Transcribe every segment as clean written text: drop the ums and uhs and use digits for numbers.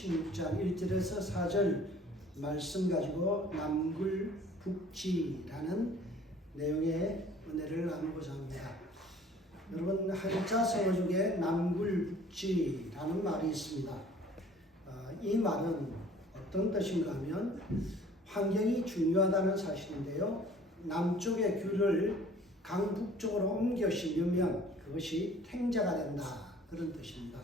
16장 1절에서 4절 말씀 가지고 남굴북지라는 내용의 은혜를 나누고자 합니다. 여러분, 한자 성어 중에 남굴북지라는 말이 있습니다. 이 말은 어떤 뜻인가 하면 환경이 중요하다는 사실인데요. 남쪽의 귤을 강북쪽으로 옮겨 심으면 그것이 탱자가 된다, 그런 뜻입니다.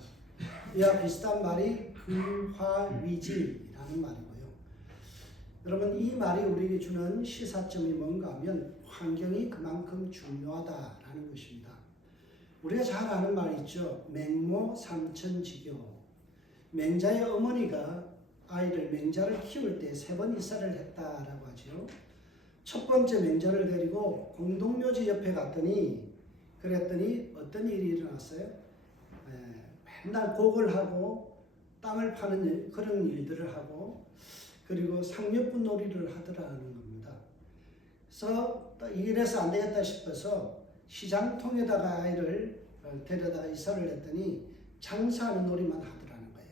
이와 비슷한 말이 근화위지라는 말이고요. 여러분, 이 말이 우리에게 주는 시사점이 뭔가 하면 환경이 그만큼 중요하다라는 것입니다. 우리가 잘 아는 말 있죠. 맹모 삼천지교. 맹자의 어머니가 아이를 맹자를 키울 때 3번 이사를 했다라고 하죠. 첫 번째 맹자를 데리고 공동묘지 옆에 갔더니 그랬더니 어떤 일이 일어났어요? 맨날 곡을 하고 땅을 파는 그런 일들을 하고 그리고 상류분 놀이를 하더라는 겁니다. 그래서 이래서 안 되겠다 싶어서 시장통에다가 아이를 데려다가 이사를 했더니 장사하는 놀이만 하더라는 거예요.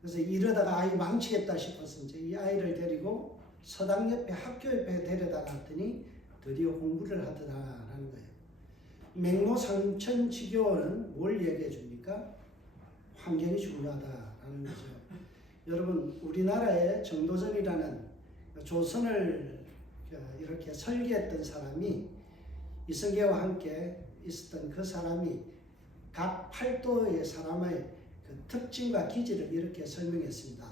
그래서 이러다가 아이 망치겠다 싶어서 이제 이 아이를 데리고 서당 옆에 학교 옆에 데려다 놨더니 드디어 공부를 하더라는 거예요. 맹모상천지교는 뭘 얘기해 줍니까? 환경이 중요하다라는 거죠. 여러분, 우리나라의 정도전이라는 조선을 이렇게 설계했던 사람이 이성계와 함께 있었던 그 사람이 각 팔도의 사람의 그 특징과 기질을 이렇게 설명했습니다.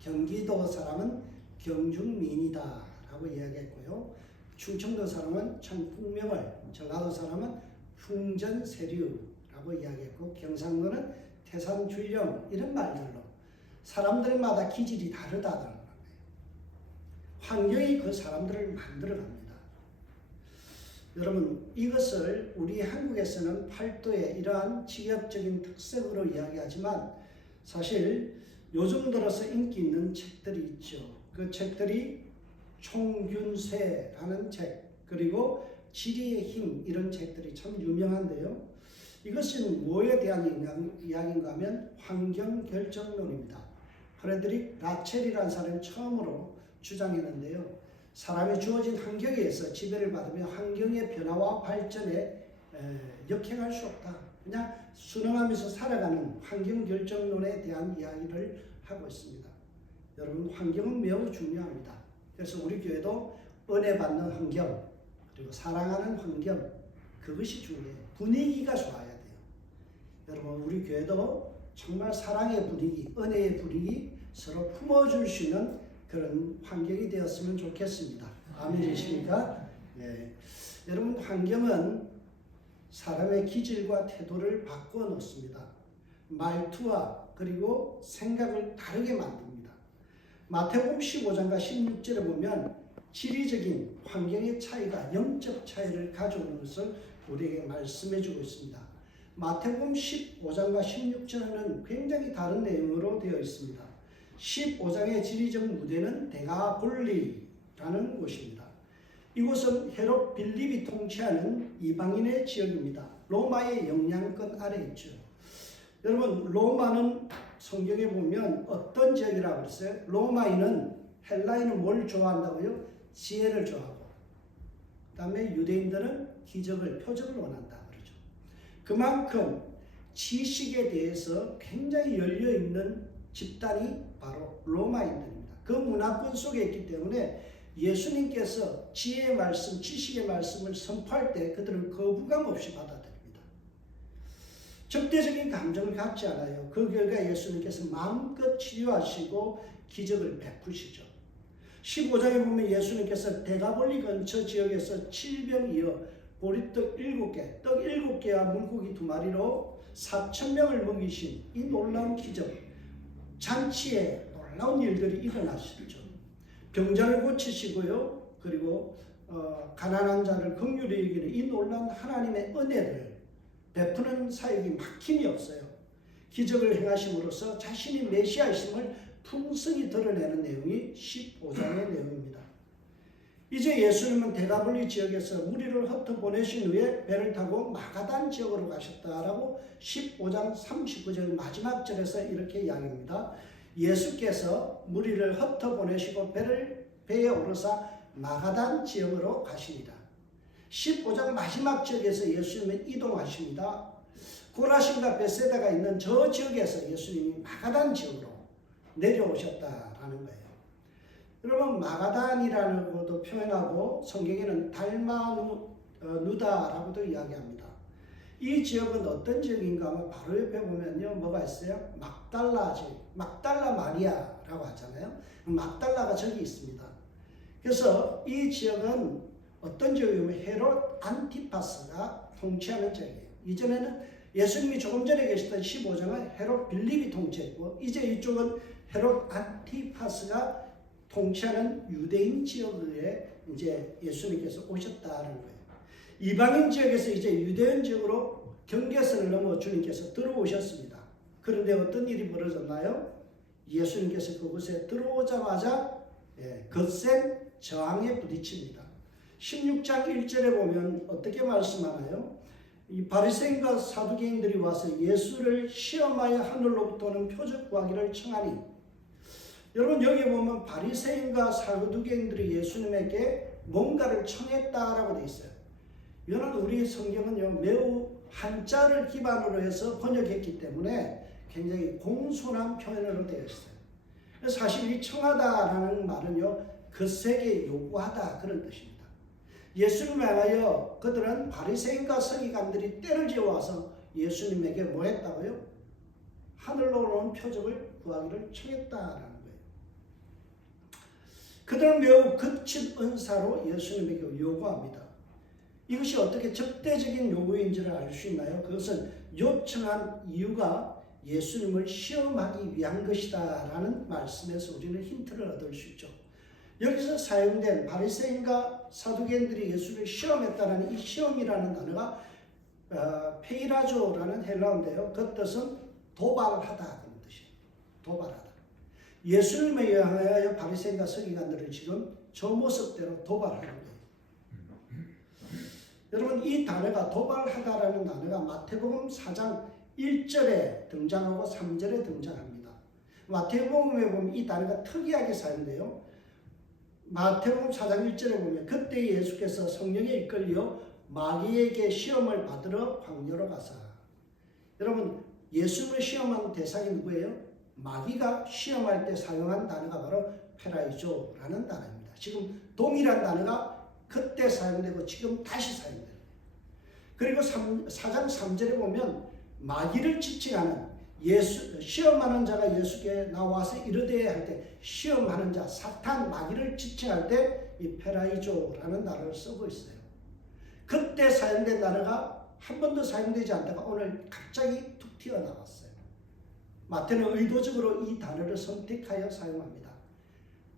경기도 사람은 경중민이다라고 이야기했고요. 충청도 사람은 청풍명을, 전라도 사람은 흉전세류라고 이야기했고, 경상도는 태산줄령, 이런 말들로 사람들마다 기질이 다르다는 거예요. 환경이 그 사람들을 만들어갑니다. 여러분, 이것을 우리 한국에서는 팔도의 이러한 직업적인 특색으로 이야기하지만 사실 요즘 들어서 인기 있는 책들이 있죠. 그 책들이 총균세라는 책, 그리고 지리의 힘, 이런 책들이 참 유명한데요. 이것은 뭐에 대한 이야기인가 하면 환경결정론입니다. 프레드릭 라첼이라는 사람이 처음으로 주장했는데요. 사람이 주어진 환경에 의해서 지배를 받으며 환경의 변화와 발전에 역행할 수 없다. 그냥 순응하면서 살아가는 환경결정론에 대한 이야기를 하고 있습니다. 여러분, 환경은 매우 중요합니다. 그래서 우리 교회도 은혜 받는 환경, 그리고 사랑하는 환경, 그것이 중요해요. 분위기가 좋아야 돼요. 여러분, 우리 교회도 정말 사랑의 분위기, 은혜의 분위기 서로 품어줄 수 있는 그런 환경이 되었으면 좋겠습니다. 아멘이십니까? 네. 여러분, 환경은 사람의 기질과 태도를 바꾸어 놓습니다. 말투와 그리고 생각을 다르게 만듭니다. 마태복음 15장과 16절에 보면 지리적인 환경의 차이가 영적 차이를 가져오는 것을 우리에게 말씀해 주고 있습니다. 마태복음 15장과 16절은 굉장히 다른 내용으로 되어 있습니다. 15장의 지리적 무대는 데가볼리라는 곳입니다. 이곳은 헤롯 빌립이 통치하는 이방인의 지역입니다. 로마의 영향권 아래 있죠. 여러분, 로마는 성경에 보면 어떤 지역이라고 그랬어요? 로마인은, 헬라인은 뭘 좋아한다고요? 지혜를 좋아하고, 그 다음에 유대인들은 기적을, 표적을 원한다 그러죠. 그만큼 지식에 대해서 굉장히 열려있는 집단이 바로 로마인들입니다. 그 문화권 속에 있기 때문에 예수님께서 지혜의 말씀, 지식의 말씀을 선포할 때 그들은 거부감 없이 받아들입니다. 적대적인 감정을 갖지 않아요. 그 결과 예수님께서 마음껏 치료하시고 기적을 베푸시죠. 15장에 보면 예수님께서 데가볼리 근처 지역에서 7병이어 보리떡 7개, 떡 7개와 물고기 2마리로 4,000명을 먹이신 이 놀라운 기적, 잔치에 놀라운 일들이 일어나시죠. 병자를 고치시고요. 그리고 가난한 자를 긍휼히 여기는 이 놀라운 하나님의 은혜를 베푸는 사역이 막힘이 없어요. 기적을 행하심으로써 자신이 메시아이심을 풍성히 드러내는 내용이 15장의 내용입니다. 이제 예수님은 대가볼리 지역에서 무리를 흩어보내신 후에 배를 타고 마가단 지역으로 가셨다라고 15장 39절 마지막 절에서 이렇게 이야기합니다. 예수께서 무리를 흩어보내시고 배에 오르사 마가단 지역으로 가시니라. 15장 마지막 지역에서 예수님은 이동하십니다. 고라신과 베세다가 있는 저 지역에서 예수님이 마가단 지역으로 내려오셨다라는 거예요. 여러분, 마가단이라는 것도 표현하고 성경에는 달마누다라고도 이야기합니다. 이 지역은 어떤 지역인가 하면 바로 옆에 보면요, 뭐가 있어요? 막달라 지역, 막달라 마리아라고 하잖아요. 막달라가 저기 있습니다. 그래서 이 지역은 어떤 지역이냐면 헤롯 안티파스가 통치하는 지역이에요. 이전에는 예수님이 조금 전에 계셨던 15장은 헤롯 빌립이 통치했고, 이제 이쪽은 헤롯 안티파스가 통치하는 유대인 지역에 이제 예수님께서 오셨다는 거예요. 이방인 지역에서 이제 유대인 지역으로 경계선을 넘어 주님께서 들어오셨습니다. 그런데 어떤 일이 벌어졌나요? 예수님께서 그곳에 들어오자마자 거센 저항에 부딪힙니다. 16장 1절에 보면 어떻게 말씀하나요? 이 바리새인과 사두개인들이 와서 예수를 시험하여 하늘로부터 오는 표적 구하기를 청하니, 여러분 여기 보면 바리새인과 사두개인들이 예수님에게 뭔가를 청했다라고 되어 있어요. 이거는 우리 성경은요 매우 한자를 기반으로 해서 번역했기 때문에 굉장히 공손한 표현으로 되어 있어요. 사실 이 청하다라는 말은요 거세게 요구하다 그런 뜻입니다. 예수님을 향하여 그들은 바리새인과 서기관들이 때를 지어와서 예수님에게 뭐 했다고요? 하늘로 오는 표적을 구하기를 청했다라는 거예요. 그들은 매우 거친 은사로 예수님에게 요구합니다. 이것이 어떻게 적대적인 요구인지를 알 수 있나요? 그것은 요청한 이유가 예수님을 시험하기 위한 것이다 라는 말씀에서 우리는 힌트를 얻을 수 있죠. 여기서 사용된 바리새인과 사두개인들이 예수를 시험했다는 이 시험이라는 단어가 페이라조라는 헬라어인데요. 그 뜻은 도발하다 그런 뜻이에요. 도발하다. 예수님에 향하여 바리새인과 서기관들을 지금 저 모습대로 도발하는 거예요. 여러분 이 단어가 도발하다라는 단어가 마태복음 4장 1절에 등장하고 3절에 등장합니다. 마태복음에 보면 이 단어가 특이하게 사용돼요. 마태복음 4장 1절에 보면 그때 예수께서 성령에 이끌려 마귀에게 시험을 받으러 광야로 가사. 여러분 예수님을 시험하는 대상이 누구예요? 마귀가 시험할 때 사용한 단어가 바로 페라이조라는 단어입니다. 지금 동일한 단어가 그때 사용되고 지금 다시 사용돼요. 그리고 4장 3절에 보면 마귀를 지칭하는 시험하는 자가 예수께 나와서 이르되 할 때 시험하는 자 사탄 마귀를 지칭할 때 이 페라이조라는 단어를 쓰고 있어요. 그때 사용된 단어가 한 번도 사용되지 않다가 오늘 갑자기 툭 튀어나왔어요. 마태는 의도적으로 이 단어를 선택하여 사용합니다.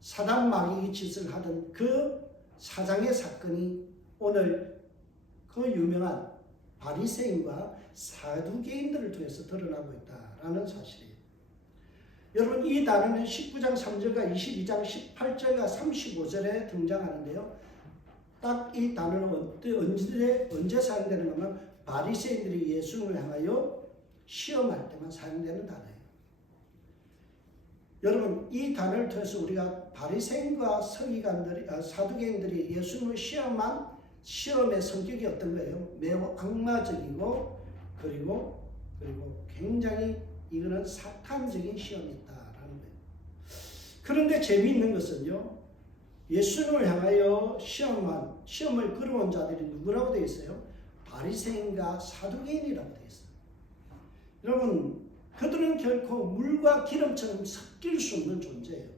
사단 마귀의 짓을 하던 그 사장의 사건이 오늘 그 유명한 바리새인과 사두개인들을 통해서 드러나고 있다라는 사실이에요. 여러분 이 단어는 19장 3절과 22장 18절과 35절에 등장하는데요. 딱 이 단어는 언제 사용되는 거면 바리새인들이 예수님을 향하여 시험할 때만 사용되는 단어예요. 여러분 이 단어를 통해서 우리가 바리새인과 사두개인들이 예수님을 시험한 시험의 성격이 어떤 거예요? 매우 악마적이고 그리고 굉장히 이거는 사탄적인 시험이었다라는 거예요. 그런데 재미있는 것은요. 예수님을 향하여 시험을 걸어온 자들이 누구라고 되어 있어요? 바리새인과 사두개인이라고 되어 있어요. 여러분 그들은 결코 물과 기름처럼 섞일 수 없는 존재예요.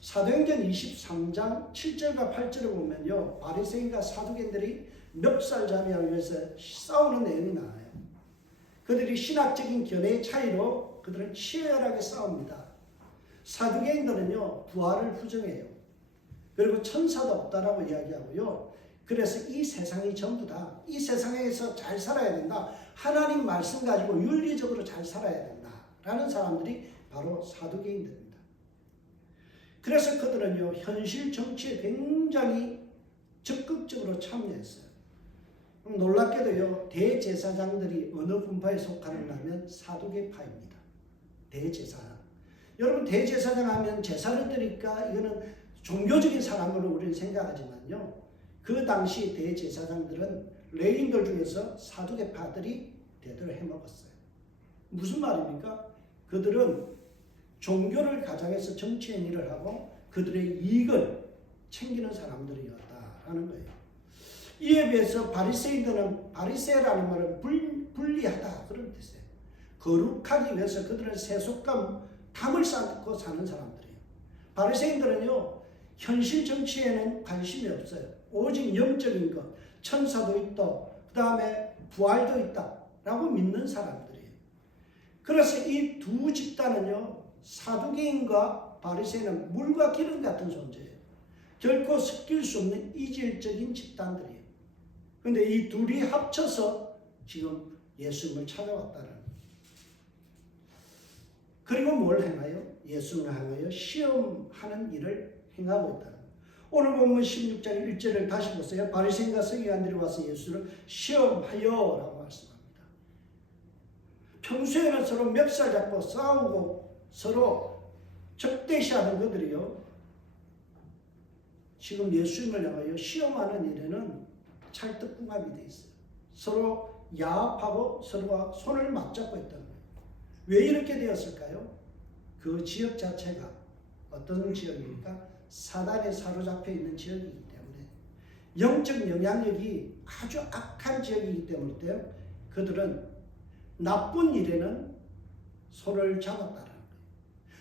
사도행전 23장 7절과 8절을 보면요. 바리새인과 사두개인들이 멱살 잡이하기 위해서 싸우는 내용이 나와요. 그들이 신학적인 견해의 차이로 그들은 치열하게 싸웁니다. 사두개인들은요. 부활을 부정해요. 그리고 천사도 없다라고 이야기하고요. 그래서 이 세상이 전부 다 이 세상에서 잘 살아야 된다. 하나님 말씀 가지고 윤리적으로 잘 살아야 된다. 라는 사람들이 바로 사두개인들입니다. 그래서 그들은요, 현실 정치에 굉장히 적극적으로 참여했어요. 놀랍게도요, 대제사장들이 어느 분파에 속하는가 하면 사두개파입니다. 대제사장. 여러분, 대제사장 하면 제사를 드리니까 이거는 종교적인 사람으로 우리는 생각하지만요, 그 당시 대제사장들은 레인들 중에서 사두개파들이 대대로 해먹었어요. 무슨 말입니까? 그들은 종교를 가장해서 정치 행위를 하고 그들의 이익을 챙기는 사람들이었다라는 거예요. 이에 비해서 바리새인들은, 바리새라는 말은 불리하다 그런 뜻이에요. 거룩하기 위해서 그들은 세속감, 담을 쌓고 사는 사람들이에요. 바리새인들은요, 현실 정치에는 관심이 없어요. 오직 영적인 것, 천사도 있고 그 다음에 부활도 있다라고 믿는 사람들이에요. 그래서 이 두 집단은요, 사두개인과 바리새인은 물과 기름 같은 존재예요. 결코 섞일 수 없는 이질적인 집단들이에요. 그런데 이 둘이 합쳐서 지금 예수님을 찾아왔다는 거예요. 그리고 뭘 행하여? 예수님을 향하여 시험하는 일을 행하고 있다는 거예요. 오늘 본문 16장 1절을 다시 보세요. 바리새인과 서기관들이 와서 예수를 시험하여라고 말씀합니다. 평소에는 서로 멱살 잡고 싸우고 서로 적대시하는 그들이요, 지금 예수님을 향하여 시험하는 일에는 찰떡궁합이 되어 있어요. 서로 야합하고 서로가 손을 맞잡고 있다는 거예요. 왜 이렇게 되었을까요? 그 지역 자체가 어떤 지역입니까? 사단에 사로잡혀 있는 지역이기 때문에, 영적 영향력이 아주 악한 지역이기 때문에 그들은 나쁜 일에는 손을 잡았다는 거예요.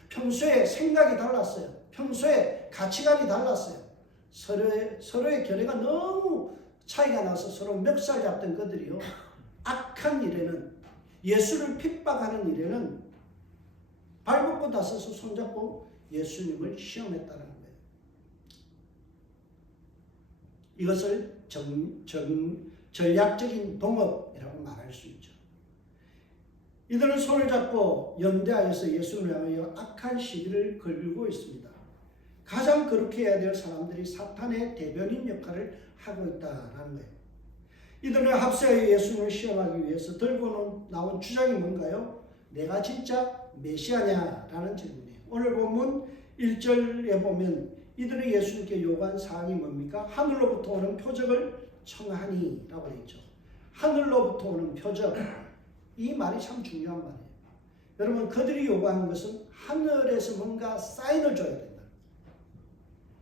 평소에 생각이 달랐어요. 평소에 가치관이 달랐어요. 서로의 견해가 너무 차이가 나서 서로 멱살 잡던 그들이요, 악한 일에는, 예수를 핍박하는 일에는 발벗고 나서서 손잡고 예수님을 시험했다는 거예요. 이것을 전략적인 동업이라고 말할 수 있죠. 이들은 손을 잡고 연대하여서 예수님을 향하여 악한 시비를 걸고 있습니다. 가장 그렇게 해야 될 사람들이 사탄의 대변인 역할을 하고 있다는 거예요. 이들은 합세하여 예수님을 시험하기 위해서 들고 나온 주장이 뭔가요? 내가 진짜 메시아냐라는 질문이에요. 오늘 본문 1절에 보면 이들이 예수님께 요구한 사항이 뭡니까? 하늘로부터 오는 표적을 청하니라고 되어 있죠. 하늘로부터 오는 표적. 이 말이 참 중요한 말이에요. 여러분, 그들이 요구하는 것은 하늘에서 뭔가 사인을 줘야 된다.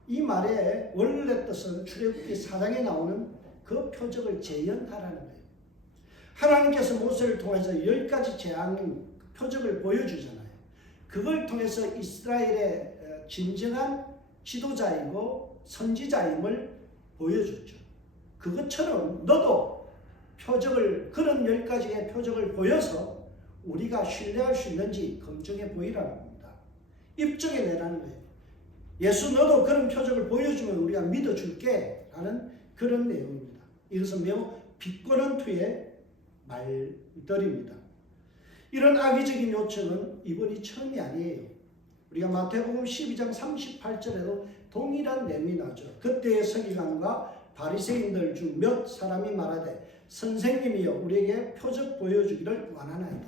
이 말의 원래 뜻은 출애굽기 4장에 나오는 그 표적을 재현하라는 거예요. 하나님께서 모세를 통해서 10가지 재앙 표적을 보여주잖아요. 그걸 통해서 이스라엘의 진정한 지도자이고 선지자임을 보여줬죠. 그것처럼 너도 표적을, 그런 10가지의 표적을 보여서 우리가 신뢰할 수 있는지 검증해 보이라는 겁니다. 입증해 내라는 거예요. 예수 너도 그런 표적을 보여주면 우리가 믿어줄게 라는 그런 내용입니다. 이것은 매우 비꼬는 투의 말들입니다. 이런 악의적인 요청은 이번이 처음이 아니에요. 우리가 마태복음 12장 38절에도 동일한 내용이 나오죠. 그때의 서기관과 바리새인들 중 몇 사람이 말하되 선생님이여 우리에게 표적 보여주기를 원하나이다.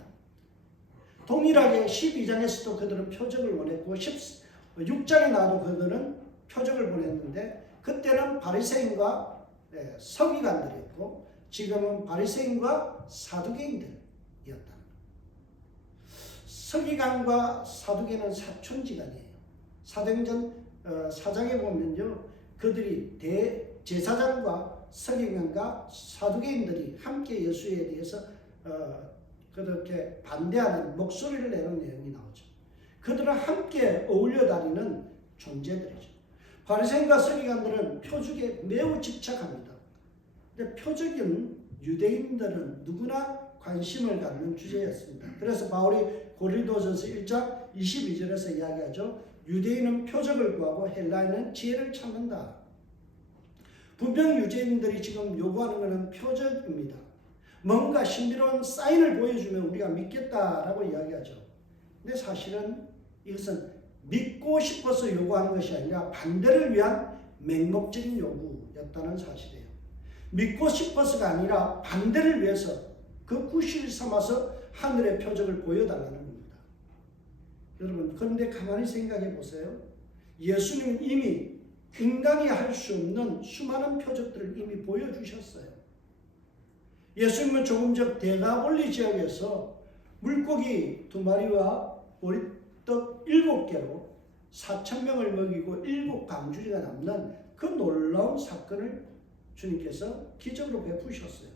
동일하게 12장에서도 그들은 표적을 원했고 16장에 나와도 그들은 표적을 원했는데 그때는 바리새인과 서기관들이었고 지금은 바리새인과 사두개인들이었다. 서기관과 사두개는 사촌지간이에요. 사도행전 4장에 보면요, 그들이 대제사장과 서기관과 사두개인들이 함께 예수에 대해서 그렇게 반대하는 목소리를 내는 내용이 나오죠. 그들은 함께 어울려 다니는 존재들이죠. 바리새인과 서기관들은 표적에 매우 집착합니다. 근데 표적은 유대인들은 누구나 관심을 갖는 주제였습니다. 그래서 바울이 고린도전서 1장 22절에서 이야기하죠. 유대인은 표적을 구하고 헬라인은 지혜를 찾는다. 분명 유대인들이 지금 요구하는 것은 표적입니다. 뭔가 신비로운 사인을 보여주면 우리가 믿겠다라고 이야기하죠. 근데 사실은 이것은 믿고 싶어서 요구하는 것이 아니라 반대를 위한 맹목적인 요구였다는 사실이에요. 믿고 싶어서가 아니라 반대를 위해서 그 구실을 삼아서 하늘의 표적을 보여달라는 겁니다. 여러분, 그런데 가만히 생각해 보세요. 예수님은 이미 인간이 할 수 없는 수많은 표적들을 이미 보여주셨어요. 예수님은 조금 전 대가볼리 지역에서 물고기 2마리와 보리떡 7개로 4,000명을 먹이고 7방주리가 남는 그 놀라운 사건을 주님께서 기적으로 베푸셨어요.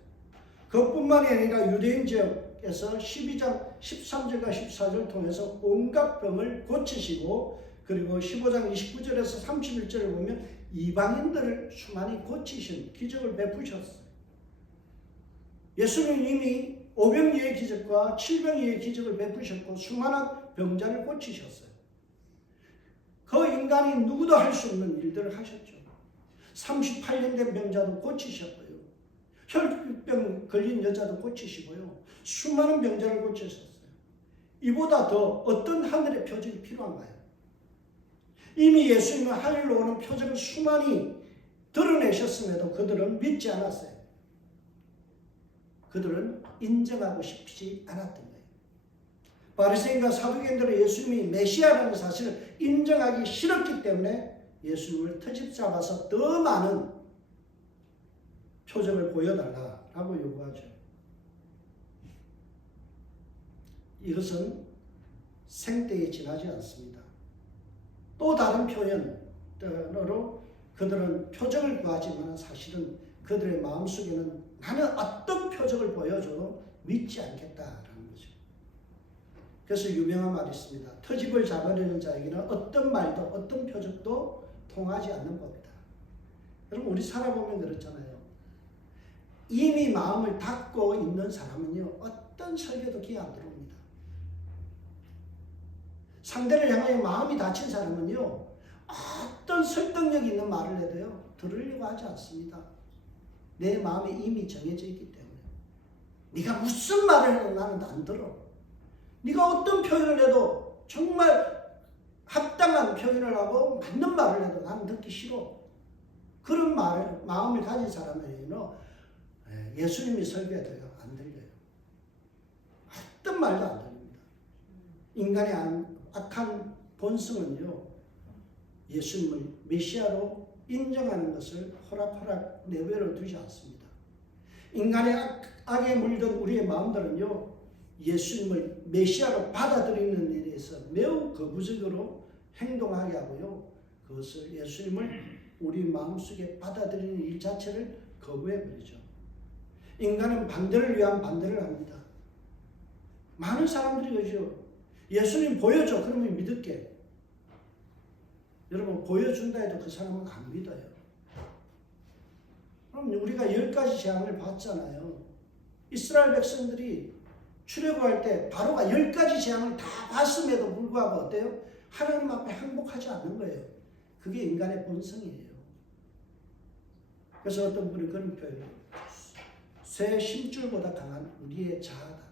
그것뿐만이 아니라 유대인 지역에서 12장 13절과 14절을 통해서 온갖 병을 고치시고, 그리고 15장 29절에서 31절을 보면 이방인들을 수많이 고치신 기적을 베푸셨어요. 예수님은 이미 5병이의 기적과 7병이의 기적을 베푸셨고 수많은 병자를 고치셨어요. 그 인간이 누구도 할 수 없는 일들을 하셨죠. 38년 된 병자도 고치셨고요. 혈병 걸린 여자도 고치시고요. 수많은 병자를 고치셨어요. 이보다 더 어떤 하늘의 표적이 필요한가요? 이미 예수님은 하늘로 오는 표적을 수많이 드러내셨음에도 그들은 믿지 않았어요. 그들은 인정하고 싶지 않았던 거예요. 바리새인과 사두개인들은 예수님이 메시아라는 사실을 인정하기 싫었기 때문에 예수님을 트집 잡아서 더 많은 표적을 보여달라고 요구하죠. 이것은 생떼에 지나지 않습니다. 또 다른 표현으로 그들은 표적을 구하지만 사실은 그들의 마음속에는 나는 어떤 표적을 보여줘도 믿지 않겠다라는 거죠. 그래서 유명한 말이 있습니다. 터집을 잡으려는 자에게는 어떤 말도 어떤 표적도 통하지 않는 법이다. 여러분, 우리 살아보면 그렇잖아요. 이미 마음을 닫고 있는 사람은요, 어떤 설교도 귀에 안 들어옵니다. 상대를 향하여 마음이 닫힌 사람은요, 어떤 설득력 있는 말을 해도요, 들으려고 하지 않습니다. 내 마음에 이미 정해져 있기 때문에. 네가 무슨 말을 해도 나는 안 들어. 네가 어떤 표현을 해도 정말 합당한 표현을 하고 맞는 말을 해도 나는 듣기 싫어. 그런 마음을 가진 사람에게는 예수님이 설교해도요, 안 들려요. 어떤 말도 안 들립니다. 인간의 악한 본성은요, 예수님을 메시아로 인정하는 것을 호락호락 내버려 두지 않습니다. 인간의 악에 물든 우리의 마음들은요, 예수님을 메시아로 받아들이는 일에 대해서 매우 거부적으로 행동하게 하고요, 그것을 예수님을 우리 마음속에 받아들이는 일 자체를 거부해버리죠. 인간은 반대를 위한 반대를 합니다. 많은 사람들이 그러죠. 예수님 보여줘, 그러면 믿을게. 여러분, 보여준다 해도 그 사람은 안 믿어요. 그럼 우리가 10가지 재앙을 봤잖아요. 이스라엘 백성들이 출애굽할 때 바로가 10가지 재앙을 다 봤음에도 불구하고 어때요? 하나님 앞에 항복하지 않는 거예요. 그게 인간의 본성이에요. 그래서 어떤 분이 그런 표현을, 새 심줄보다 강한 우리의 자아다.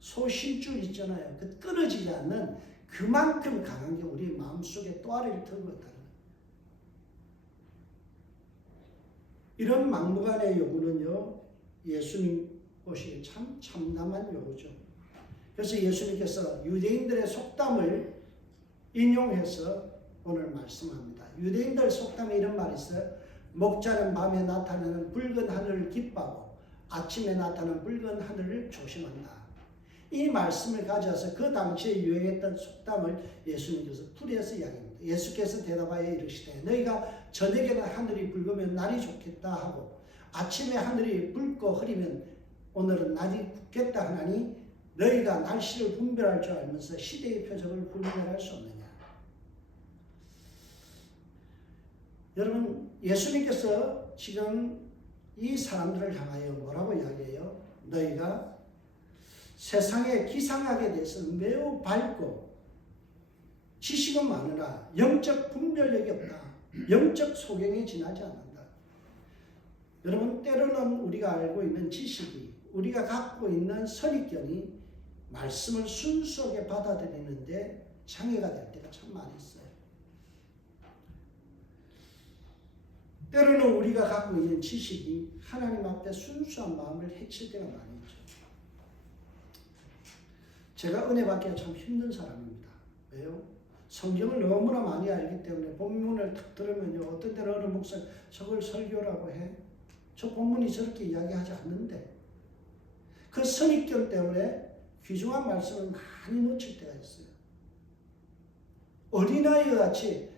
소 심줄 있잖아요. 그 끊어지지 않는 그만큼 강한 게 우리 마음속에 또아리를 틀고 있다는 거예요. 이런 막무가내의 요구는요, 예수님 보시기에 참 참담한 요구죠. 그래서 예수님께서 유대인들의 속담을 인용해서 오늘 말씀합니다. 유대인들 속담에 이런 말이 있어요. 목자는 밤에 나타나는 붉은 하늘을 기뻐하고 아침에 나타나는 붉은 하늘을 조심한다. 이 말씀을 가져와서 그 당시에 유행했던 속담을 예수님께서 풀이해서 이야기합니다. 예수께서 대답하여 이르시되 너희가 저녁에는 하늘이 붉으면 날이 좋겠다 하고 아침에 하늘이 붉고 흐리면 오늘은 날이 굳겠다 하나니 너희가 날씨를 분별할 줄 알면서 시대의 표적을 분별할 수 없느냐. 여러분, 예수님께서 지금 이 사람들을 향하여 뭐라고 이야기해요? 너희가 세상의 기상학에 대해서 매우 밝고 지식은 많으나 영적 분별력이 없다. 영적 소경에 지나지 않는다. 여러분, 때로는 우리가 알고 있는 지식이, 우리가 갖고 있는 선입견이 말씀을 순수하게 받아들이는데 장애가 될 때가 참 많이 있어요. 때로는 우리가 갖고 있는 지식이 하나님 앞에 순수한 마음을 해칠 때가 많이 있죠. 제가 은혜 받기가 참 힘든 사람입니다. 왜요? 성경을 너무나 많이 알기 때문에 본문을 딱 들으면요, 어떤 때는 어느 목사 저걸 설교라고 해. 저 본문이 저렇게 이야기하지 않는데, 그 선입견 때문에 귀중한 말씀을 많이 놓칠 때가 있어요. 어린아이와 같이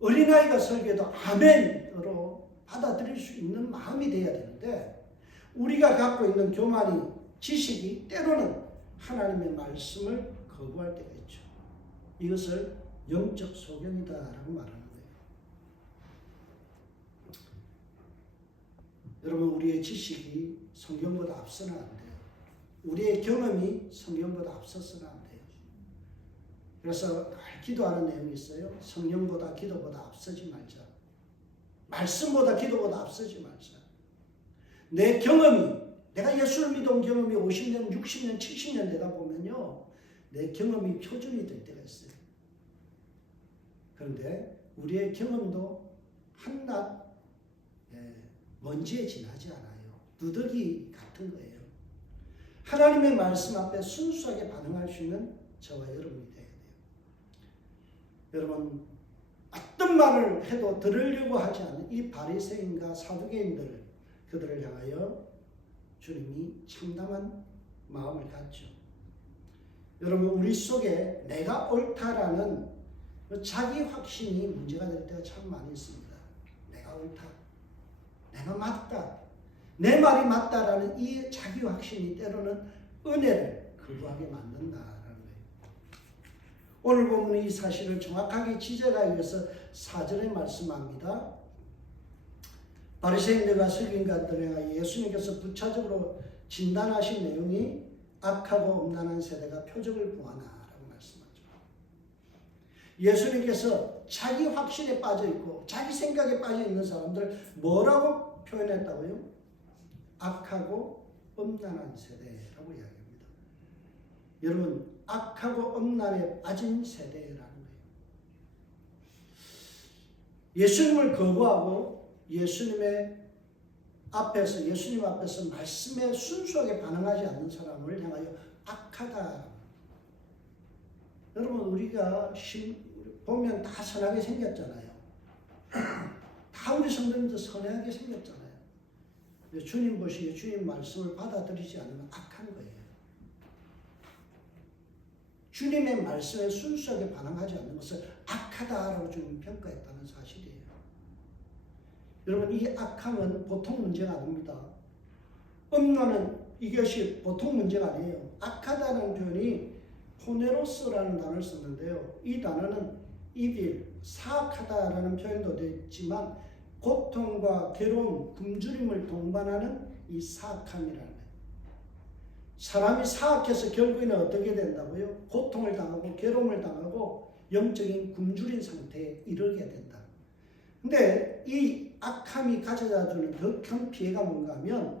어린아이가 설교해도 아멘으로 받아들일 수 있는 마음이 돼야 되는데, 우리가 갖고 있는 교만이, 지식이 때로는 하나님의 말씀을 거부할 때가 있죠. 이것을 영적 소경이다라고 말하는 거예요. 여러분, 우리의 지식이 성경보다 앞서는 안 돼요. 우리의 경험이 성경보다 앞서서는 안 돼요. 그래서 늘 기도하는 내용이 있어요. 성령보다 기도보다 앞서지 말자. 말씀보다 기도보다 앞서지 말자. 내 경험이, 내가 예수를 믿어온 경험이 50년, 60년, 70년 되다 보면요, 내 경험이 표준이 될 때가 있어요. 그런데 우리의 경험도 한낱 먼지에 지나지 않아요. 누더기 같은 거예요. 하나님의 말씀 앞에 순수하게 반응할 수 있는 저와 여러분이 돼야 돼요. 여러분, 어떤 말을 해도 들으려고 하지 않는 이 바리새인과 사두개인들, 그들을 향하여 주님이 참담한 마음을 갖죠. 여러분, 우리 속에 내가 옳다라는 자기 확신이 문제가 될 때가 참 많이 있습니다. 내가 옳다, 내가 맞다, 내 말이 맞다라는 이 자기 확신이 때로는 은혜를 거부하게 만든다라는 거예요. 오늘 보면 이 사실을 정확하게 지적하기 위해서 4절에 말씀합니다. 바리새인들과 서기관들에 예수님께서 부차적으로 진단하신 내용이 악하고 음란한 세대가 표적을 보아나라고 말씀하죠. 예수님께서 자기 확신에 빠져 있고 자기 생각에 빠져 있는 사람들을 뭐라고 표현했다고요? 악하고 음란한 세대라고 이야기합니다. 여러분, 악하고 음란에 빠진 세대라는 거예요. 예수님을 거부하고 예수님 앞에서 말씀에 순수하게 반응하지 않는 사람을 향하여 악하다. 여러분, 우리가 보면 다 선하게 생겼잖아요. 다 우리 성도님도 선하게 생겼잖아요. 주님 보시기에 주님 말씀을 받아들이지 않으면 악한 거예요. 주님의 말씀에 순수하게 반응하지 않는 것을 악하다라고 주님 평가했다는 사실이에요. 여러분, 이 악함은 보통 문제가 아닙니다. 음란은 이것이 보통 문제가 아니에요. 악하다는 표현이 포네로스라는 단어를 썼는데요. 이 단어는 이빌, 사악하다라는 표현도 되지만 고통과 괴로움, 굶주림을 동반하는 이 사악함이라는 거예요. 사람이 사악해서 결국에는 어떻게 된다고요? 고통을 당하고 괴로움을 당하고 영적인 굶주린 상태에 이르게 된다. 근데 이 악함이 가져다 주는 더 큰 피해가 뭔가 하면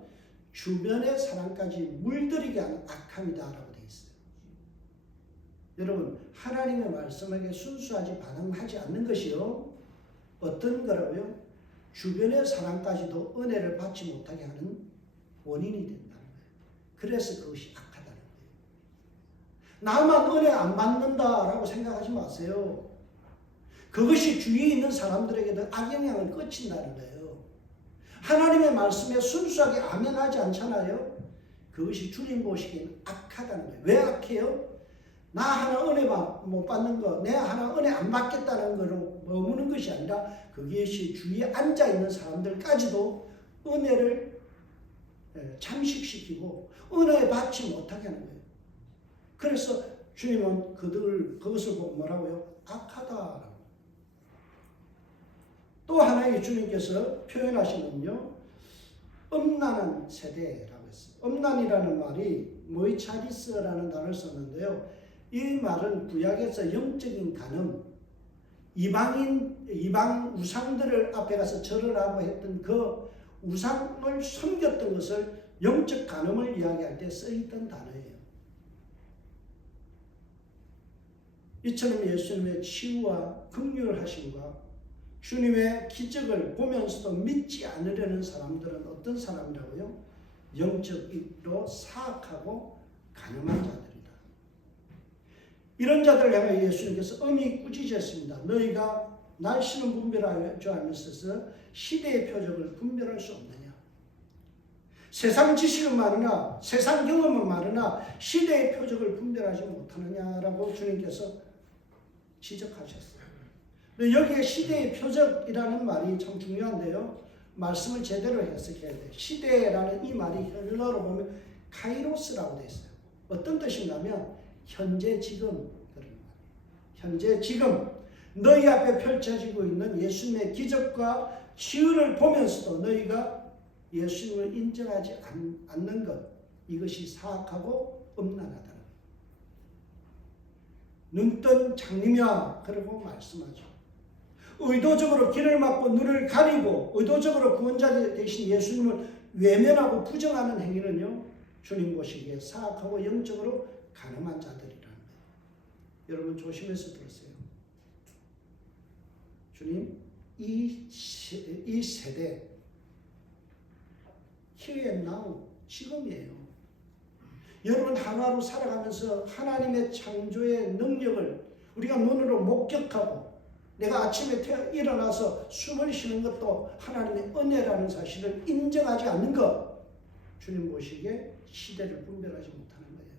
주변의 사람까지 물들이게 하는 악함이다라고 되어 있어요. 여러분, 하나님의 말씀에게 순수하지 반응하지 않는 것이요, 어떤 거라고요? 주변의 사람까지도 은혜를 받지 못하게 하는 원인이 된다는 거예요. 그래서 그것이 악하다는 거예요. 나만 은혜 안 받는다라고 생각하지 마세요. 그것이 주위에 있는 사람들에게도 악영향을 끼친다는 거예요. 하나님의 말씀에 순수하게 아멘하지 않잖아요. 그것이 주님 보시기에는 악하다는 거예요. 왜 악해요? 나 하나 은혜 못 받는 거, 내 하나 은혜 안 받겠다는 거로 머무는 것이 아니라 그것이 주위에 앉아있는 사람들까지도 은혜를 잠식시키고 은혜 받지 못하게 하는 거예요. 그래서 주님은 그것을 보고 뭐라고요? 악하다. 또 하나의 주님께서 표현하시는요, 음란한 세대라고 했어요. 음란이라는 말이 모이차리스라는 단어를 썼는데요. 이 말은 구약에서 영적인 간음, 이방 우상들을 앞에 가서 절을 하고 했던 그 우상을 섬겼던 것을 영적 간음을 이야기할 때 쓰였던 단어예요. 이처럼 예수님의 치유와 긍휼하심과 주님의 기적을 보면서도 믿지 않으려는 사람들은 어떤 사람이라고요? 영적으로 사악하고 가늠한 자들이다. 이런 자들을 향해 예수님께서 엄히 꾸짖으셨습니다. 너희가 날씨는 분별할 줄 알면서 시대의 표적을 분별할 수 없느냐? 세상 지식은 많으나 세상 경험은 많으나 시대의 표적을 분별하지 못하느냐라고 주님께서 지적하셨어요. 여기에 시대의 표적이라는 말이 참 중요한데요. 말씀을 제대로 해석해야 돼요. 시대라는 이 말이 헬라어로 보면 카이로스라고 되어 있어요. 어떤 뜻인가면 현재 지금 그런 말이에요. 현재 지금 너희 앞에 펼쳐지고 있는 예수님의 기적과 치유를 보면서도 너희가 예수님을 인정하지 않는 것, 이것이 사악하고 음란하다. 눈뜬 장님이야 그러고 말씀하죠. 의도적으로 길을 막고 눈을 가리고 의도적으로 구원자 되신 예수님을 외면하고 부정하는 행위는요, 주님 보시기에 사악하고 영적으로 가늠한 자들이라는 거예요. 여러분 조심해서 들으세요. 주님, 이 세대 here and now, 지금이에요. 여러분 하루하루 살아가면서 하나님의 창조의 능력을 우리가 눈으로 목격하고 내가 아침에 일어나서 숨을 쉬는 것도 하나님의 은혜라는 사실을 인정하지 않는 것, 주님 보시기에 시대를 분별하지 못하는 거예요.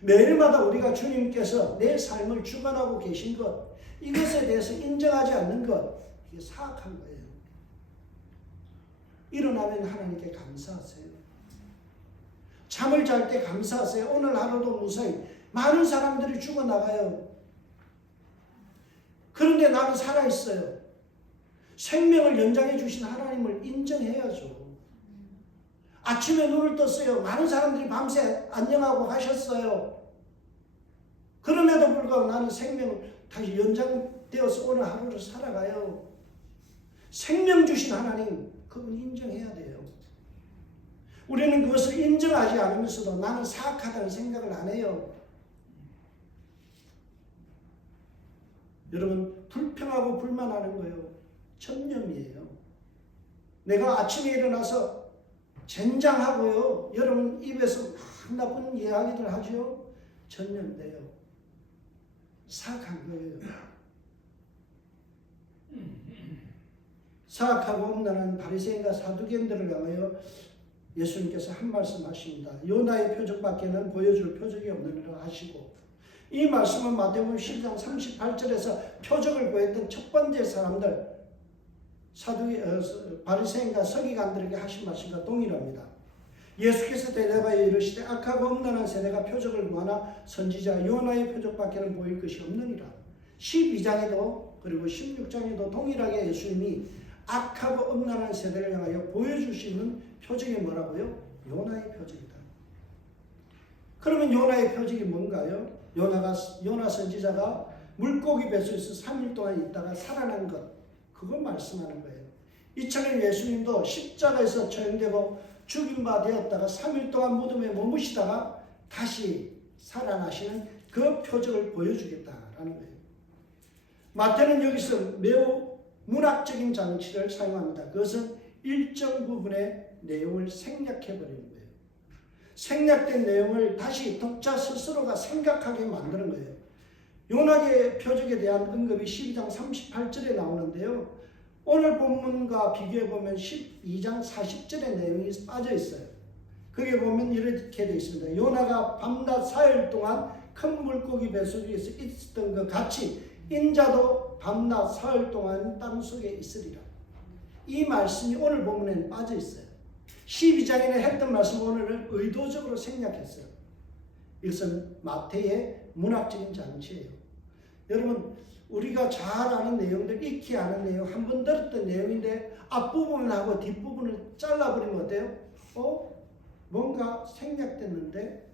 매일마다 우리가 주님께서 내 삶을 주관하고 계신 것, 이것에 대해서 인정하지 않는 것, 이게 사악한 거예요. 일어나면 하나님께 감사하세요. 잠을 잘 때 감사하세요. 오늘 하루도 무사히. 많은 사람들이 죽어나가요. 그런데 나는 살아있어요. 생명을 연장해 주신 하나님을 인정해야죠. 아침에 눈을 떴어요. 많은 사람들이 밤새 안녕하고 가셨어요. 그럼에도 불구하고 나는 생명을 다시 연장되어서 오늘 하루를 살아가요. 생명 주신 하나님, 그분 인정해야 돼요. 우리는 그것을 인정하지 않으면서도 나는 사악하다는 생각을 안 해요. 여러분, 불평하고 불만하는 거예요. 천념이에요. 내가 아침에 일어나서 젠장하고요. 여러분 입에서 막 나쁜 이야기들 하죠. 천념돼요. 사악한 거예요. 사악하고 음란한 바리새인과 사두개인들을 향하여 예수님께서 한 말씀 하십니다. 요나의 표적밖에는 보여줄 표적이 없느니라 하시고, 이 말씀은 마태복음 10장 38절에서 표적을 보였던 첫 번째 사람들 바리새인과 서기관들에게 하신 말씀과 동일합니다. 예수께서 대답하여 이르시되 악하고 음란한 세대가 표적을 구하나 선지자 요나의 표적밖에는 보일 것이 없느니라. 12장에도 그리고 16장에도 동일하게 예수님이 악하고 음란한 세대를 향하여 보여주시는 표적이 뭐라고요? 요나의 표적이다. 그러면 요나의 표적이 뭔가요? 요나 선지자가 물고기 뱃속에서 3일 동안 있다가 살아난 것, 그걸 말씀하는 거예요. 이처럼 예수님도 십자가에서 처형되고 죽임바 되었다가 3일 동안 무덤에 머무시다가 다시 살아나시는 그 표적을 보여주겠다라는 거예요. 마태는 여기서 매우 문학적인 장치를 사용합니다. 그것은 일정 부분의 내용을 생략해버리는 거예요. 생략된 내용을 다시 독자 스스로가 생각하게 만드는 거예요. 요나의 표적에 대한 언급이 12장 38절에 나오는데요. 오늘 본문과 비교해보면 12장 40절의 내용이 빠져 있어요. 거기에 보면 이렇게 되어 있습니다. 요나가 밤낮 사흘 동안 큰 물고기 뱃속에서 있었던 것 같이 인자도 밤낮 사흘 동안 땅속에 있으리라. 이 말씀이 오늘 본문에는 빠져 있어요. 12장에는 했던 말씀 오늘은 의도적으로 생략했어요. 이것은 마태의 문학적인 장치예요. 여러분, 우리가 잘 아는 내용들, 익히 아는 내용, 한 번 들었던 내용인데 앞부분을 하고 뒷부분을 잘라버리면 어때요? 뭔가 생략됐는데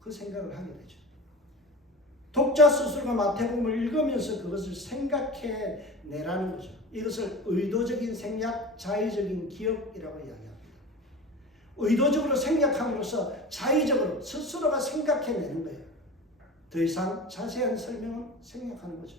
그 생각을 하게 되죠. 독자 스스로가 마태복음을 읽으면서 그것을 생각해내라는 거죠. 이것을 의도적인 생략, 자의적인 기억이라고 이야기합니다. 의도적으로 생략함으로써 자의적으로 스스로가 생각해내는 거예요. 더 이상 자세한 설명은 생략하는 거죠.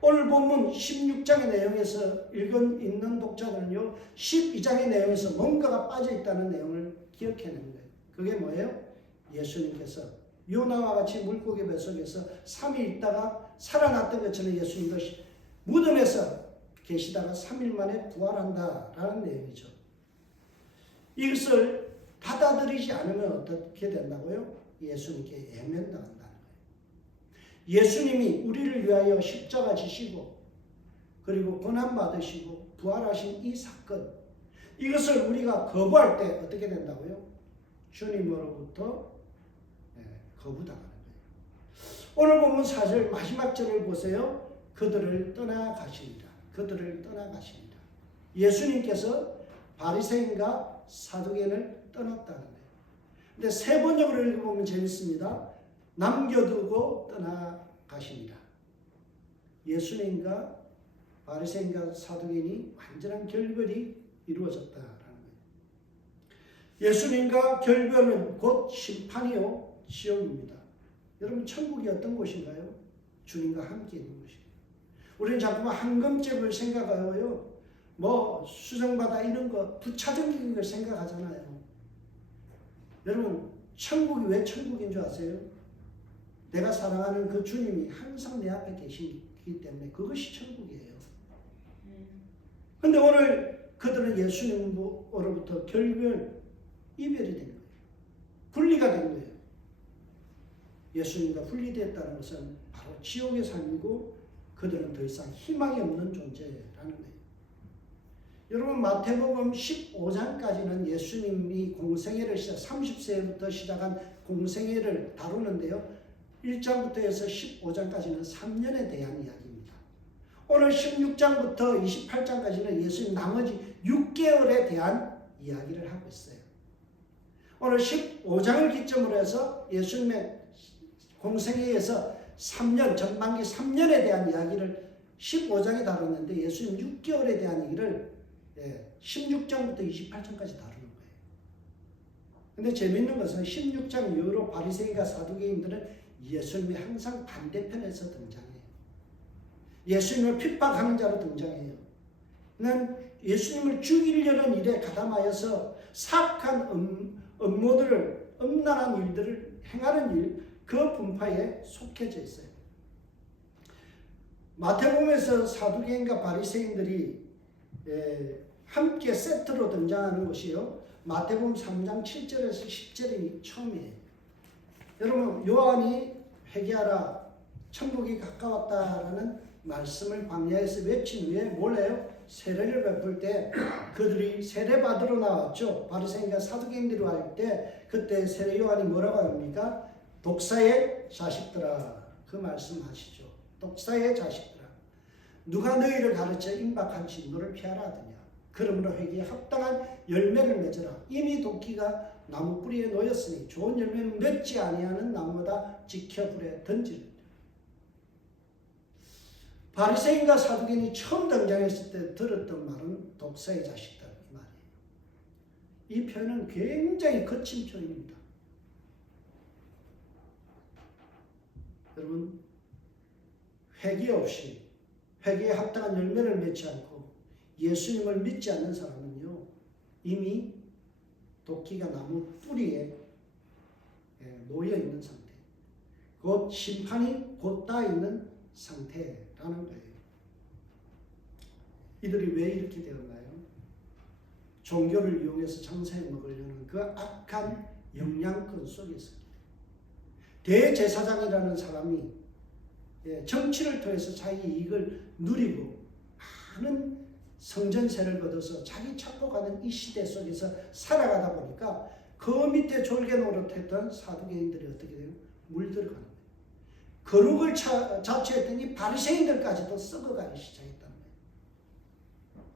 오늘 본문 16장의 내용에서 읽는 독자들은요, 12장의 내용에서 뭔가가 빠져있다는 내용을 기억해내는 거예요. 그게 뭐예요? 예수님께서 요나와 같이 물고기 뱃속에서 3일 있다가 살아났던 것처럼 예수님도 무덤에서 계시다가 3일 만에 부활한다라는 내용이죠. 이것을 받아들이지 않으면 어떻게 된다고요? 예수님께 예면당한다는 거예요. 예수님이 우리를 위하여 십자가 지시고 그리고 고난받으시고 부활하신 이 사건, 이것을 우리가 거부할 때 어떻게 된다고요? 주님으로부터 거부당하는 거예요. 오늘 보면 사실 마지막 절을 보세요. 그들을 떠나가시니라. 그들을 떠나가시니라. 예수님께서 바리새인과 사두개인을 떠났다는 거예요. 근데 세 번역으로 읽어보면 재밌습니다. 남겨두고 떠나가시니라. 예수님과 바리새인과 사두개인이 완전한 결별이 이루어졌다라는 거예요. 예수님과 결별은 곧 심판이요 지옥입니다. 여러분, 천국이 어떤 곳인가요? 주님과 함께 있는 곳이에요. 우리는 자꾸만 황금cep을 생각하고요, 뭐 수정바다 이런 거 부차적인 걸 생각하잖아요. 여러분, 천국이 왜 천국인 줄 아세요? 내가 사랑하는 그 주님이 항상 내 앞에 계시기 때문에 그것이 천국이에요. 근데 오늘 그들은 예수님으로부터 이별이 된 거예요. 분리가 된 거예요. 예수님과 분리됐다는 것은 바로 지옥의 삶이고 그들은 더 이상 희망이 없는 존재라는 거예요. 여러분, 마태복음 15장까지는 예수님이 공생애를 30세부터 시작한 공생애를 다루는데요. 1장부터 해서 15장까지는 3년에 대한 이야기입니다. 오늘 16장부터 28장까지는 예수님 나머지 6개월에 대한 이야기를 하고 있어요. 오늘 15장을 기점으로 해서 예수님의 공생애에서 3년, 전반기 3년에 대한 이야기를 15장에 다뤘는데 예수님 6개월에 대한 얘기를 16장부터 28장까지 다루는 거예요. 근데 재밌는 것은 16장 이후로 바리새인과 사두개인들은 예수님이 항상 반대편에서 등장해요. 예수님을 핍박하는 자로 등장해요. 그는 예수님을 죽이려는 일에 가담하여서 사악한 음모들을, 음란한 일들을 행하는 일, 그 분파에 속해져 있어요. 마태복음에서 사두개인과 바리새인들이 함께 세트로 등장하는 것이요, 마태복음 3장 7절에서 10절이 처음이에요. 여러분, 요한이 회개하라, 천국이 가까웠다라는 말씀을 광야에서 외친 후에 뭘 해요? 세례를 베풀 때 그들이 세례 받으러 나왔죠. 바리새인과 사두개인들이 할 때 그때 세례 요한이 뭐라고 합니까? 독사의 자식들아, 그 말씀하시죠. 독사의 자식들아, 누가 너희를 가르쳐 임박한 진노를 피하라 하더냐. 그러므로 회개에 합당한 열매를 맺으라. 이미 도끼가 나무 뿌리에 놓였으니 좋은 열매는 맺지 아니하는 나무보다 지켜 불에 던지라. 바리새인과 사두개인이 처음 등장했을 때 들었던 말은 독사의 자식들, 이 말이에요. 이 표현은 굉장히 거친 표현입니다. 여러분, 회개 없이 회개에 합당한 열매를 맺지 않고 예수님을 믿지 않는 사람은요, 이미 도끼가 나무 뿌리에 놓여 있는 상태, 곧 심판이 곧다 있는 상태라는 거예요. 이들이 왜 이렇게 되었나요? 종교를 이용해서 장사해 먹으려는 그 악한 영향권 속에 있습니다. 대제사장이라는 사람이 정치를 통해서 자기 이익을 누리고 많은 성전세를 걷어서 자기 착복하는 이 시대 속에서 살아가다 보니까 그 밑에 졸개 노릇했던 사두개인들이 어떻게 돼요? 물들어가는 거예요. 거룩을 자처했더니 바리새인들까지도 썩어가기 시작했다는 거예요.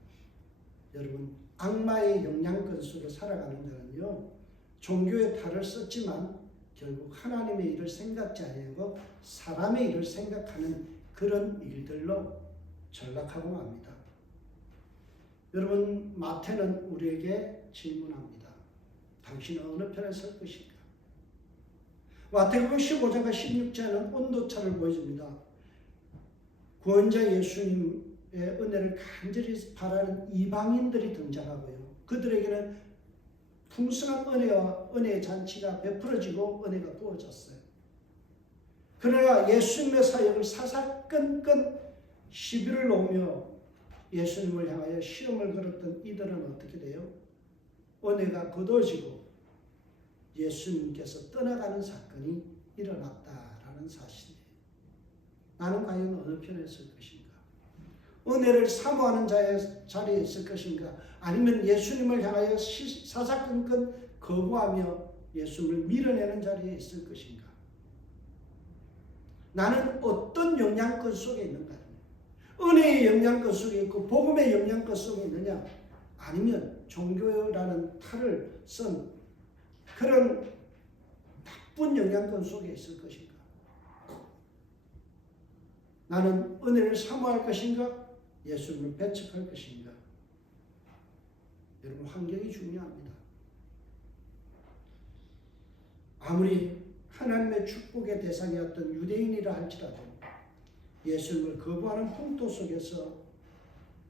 여러분, 악마의 영향권 속에 살아가는 자는요, 종교의 탈을 썼지만 결국 하나님의 일을 생각지 아니하고 사람의 일을 생각하는 그런 일들로 전락하고 맙니다. 여러분, 마태는 우리에게 질문합니다. 당신은 어느 편에 설 것인가? 마태복음 15장과 16장은 온도차를 보여줍니다. 구원자 예수님의 은혜를 간절히 바라는 이방인들이 등장하고요. 그들에게는 풍성한 은혜와 은혜의 잔치가 베풀어지고 은혜가 부어졌어요. 그러나 예수님의 사역을 사사건건 시비를 놓으며 예수님을 향하여 시험을 걸었던 이들은 어떻게 돼요? 은혜가 거둬지고 예수님께서 떠나가는 사건이 일어났다라는 사실이에요. 나는 과연 어느 편에 설 것인가? 은혜를 사모하는 자리에 있을 것인가? 아니면 예수님을 향하여 사사건건 거부하며 예수님을 밀어내는 자리에 있을 것인가? 나는 어떤 영향권 속에 있는가? 은혜의 영향권 속에 있고 복음의 영향권 속에 있느냐? 아니면 종교라는 탈을 쓴 그런 나쁜 영향권 속에 있을 것인가? 나는 은혜를 사모할 것인가? 예수님을 배척할 것인가? 여러분, 환경이 중요합니다. 아무리 하나님의 축복의 대상이었던 유대인이라 할지라도 예수님을 거부하는 풍토 속에서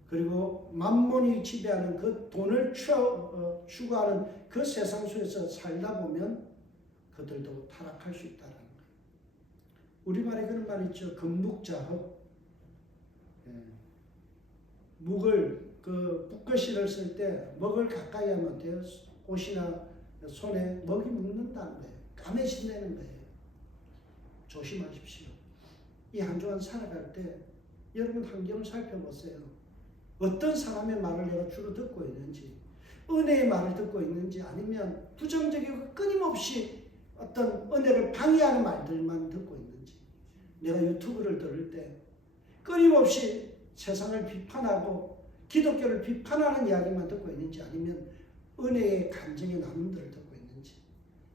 그리고 만몬이 지배하는 그 돈을 추구하는 그 세상 속에서 살다 보면 그들도 타락할 수 있다는 거예요. 우리말에 그런 말 있죠. 금묵자흑. 묵을 붓글씨를 쓸 때 먹을 가까이 하면 돼요. 옷이나 손에 먹이 묻는다는 거예요. 까매진다는 거예요. 조심하십시오. 이 한 주간 살아갈 때 여러분 환경을 살펴보세요. 어떤 사람의 말을 내가 주로 듣고 있는지, 은혜의 말을 듣고 있는지, 아니면 부정적이고 끊임없이 어떤 은혜를 방해하는 말들만 듣고 있는지, 내가 유튜브를 들을 때 끊임없이 세상을 비판하고 기독교를 비판하는 이야기만 듣고 있는지, 아니면 은혜의 감정의 나눔들을 듣고 있는지,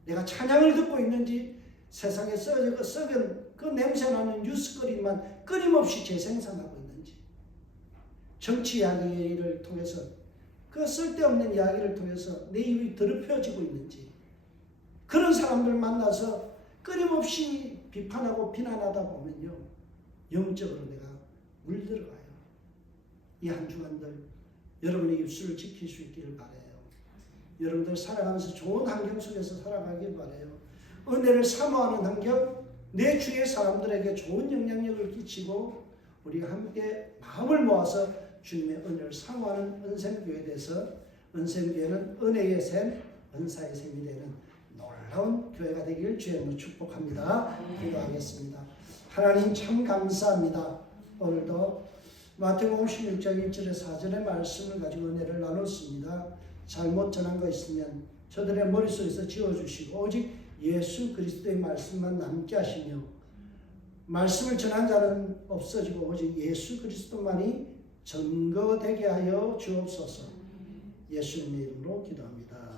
내가 찬양을 듣고 있는지, 세상에 썩은 그 냄새나는 뉴스거리만 끊임없이 재생산하고 있는지, 정치 이야기를 통해서 그 쓸데없는 이야기를 통해서 내 입이 더럽혀지고 있는지, 그런 사람들 만나서 끊임없이 비판하고 비난하다 보면요, 영적으로 내가 물들어가요. 이 한 주간들 여러분의 입술을 지킬 수 있기를 바라요. 여러분들 살아가면서 좋은 환경 속에서 살아가길 바라요. 은혜를 사모하는 환경, 내 주위의 사람들에게 좋은 영향력을 끼치고 우리가 함께 마음을 모아서 주님의 은혜를 사모하는 은샘교회에 대해서, 은샘교회는 은혜의 샘, 은사의 샘이 되는 놀라운 교회가 되길 주님으로 축복합니다. 기도하겠습니다. 하나님 참 감사합니다. 오늘도 마태복음 16장 1절에 4절의 말씀을 가지고 은혜를 나눴습니다. 잘못 전한 거 있으면 저들의 머릿속에서 지워주시고 오직 예수 그리스도의 말씀만 남게 하시며, 말씀을 전한 자는 없어지고 오직 예수 그리스도만이 증거되게 하여 주옵소서. 예수님의 이름으로 기도합니다.